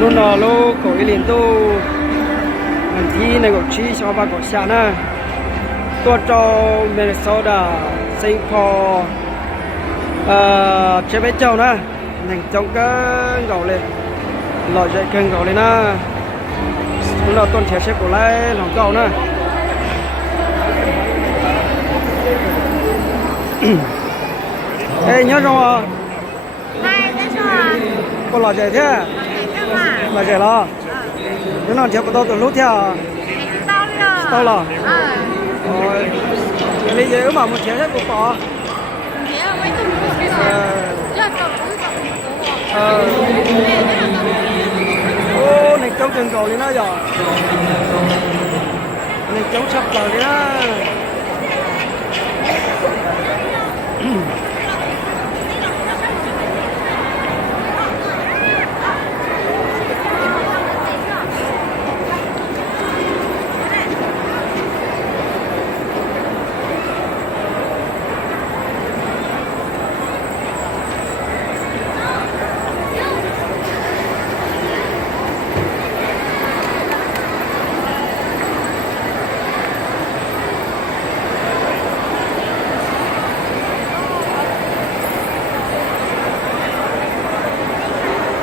luôn là lô cổ cái liền tô mình thi này cổ chi cho ba cổ xa nè tôi cho Minnesota Saint Paul chế bé châu nè nhanh trong cái gạo lên lòi dậy kênh gạo lên nè luôn là tuần trẻ sẽ cổ lại lòng gạo nè ê nhớ rồi Này, thế sao à? có lòi dậy thế Thế mà. lòi dậy lo nó nói theo tôi từ lúc theo Tao rồi. tao lo Ờ. rồi bây giờ mà một trẻ sẽ cổ bỏ Thế là mấy tuần nữa bây giờ. Giờ cầm cứ ô này cháu chân cầu đi nó rồi này cháu sắp vào đi đó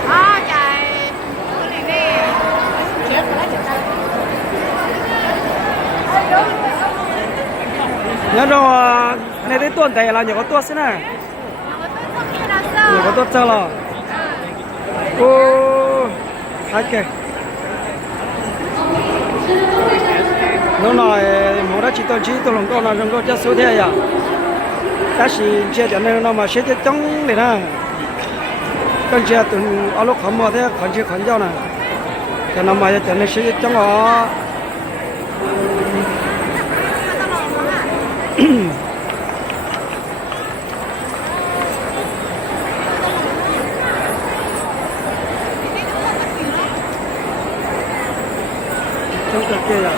À, chạy. Cái này nè. Chết rồi đấy, chết nhớ rồi này tới tuần này là nhiều có tuần thế này nhiều có tuần sao là ô hai kề nó nói mỗi đó chỉ tôi lòng con là trong có chất số thế à cái gì chia cho nên nó mà sẽ chết chống này nè con chia từ ở lúc không mua thế còn chưa còn giao này cho nó mà cho nên sẽ chết chống họ chống cực kia à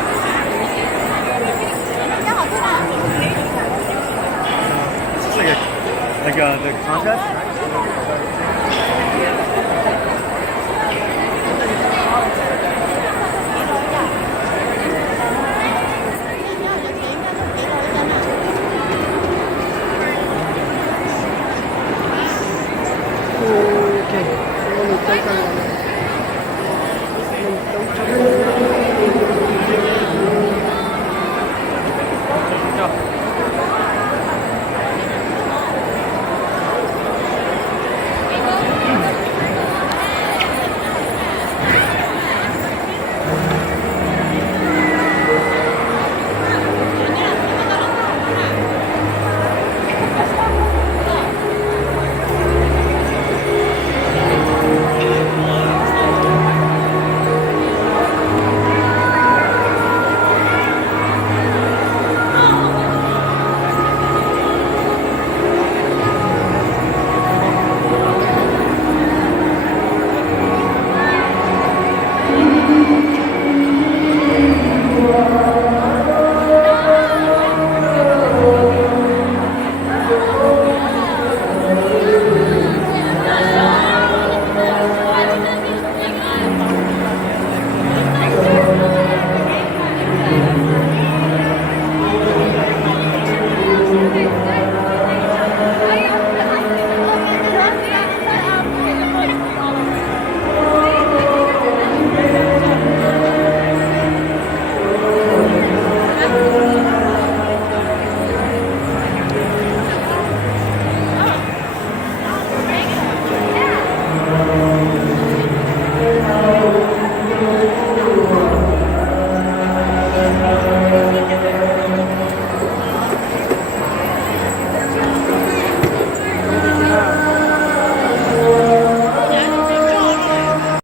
Like the contest? ok, nó một trong cái